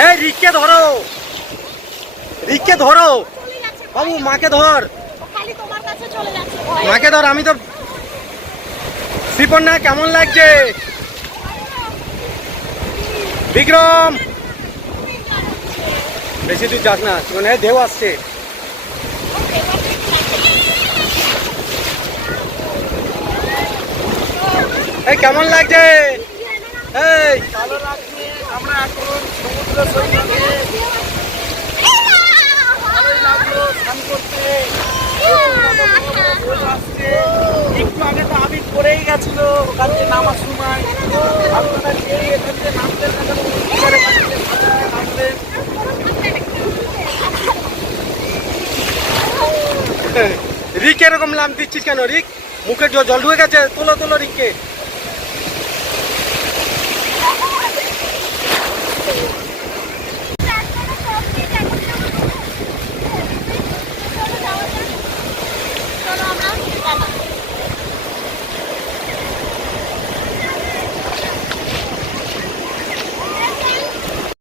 এই রিককে ধরো, রিককে ধরো বাবু, মাকে ধর, মাকে ধর। আমি তো শ্রীপর্ণা, কেমন লাগছে বিক্রম? বেশি দূর যাস না, মানে ঢেউ আসছে। এই কেমন লাগছে? এই ভালো লাগছে। আমরা এখন সমুদ্র সৈকতে ভালোই লাগলো স্নান করতে। আসছে একটু আগে তো আবির পড়েই গেছিল ওখান থেকে নামার সময়। আপনারা কেউ এখান থেকে নামতেন না কেন? নামলেন। রিক এরকম লাম দিচ্ছিস কেন? রিক মুখে জল ঢুকে গেছে, তোলো তোলো রিককে।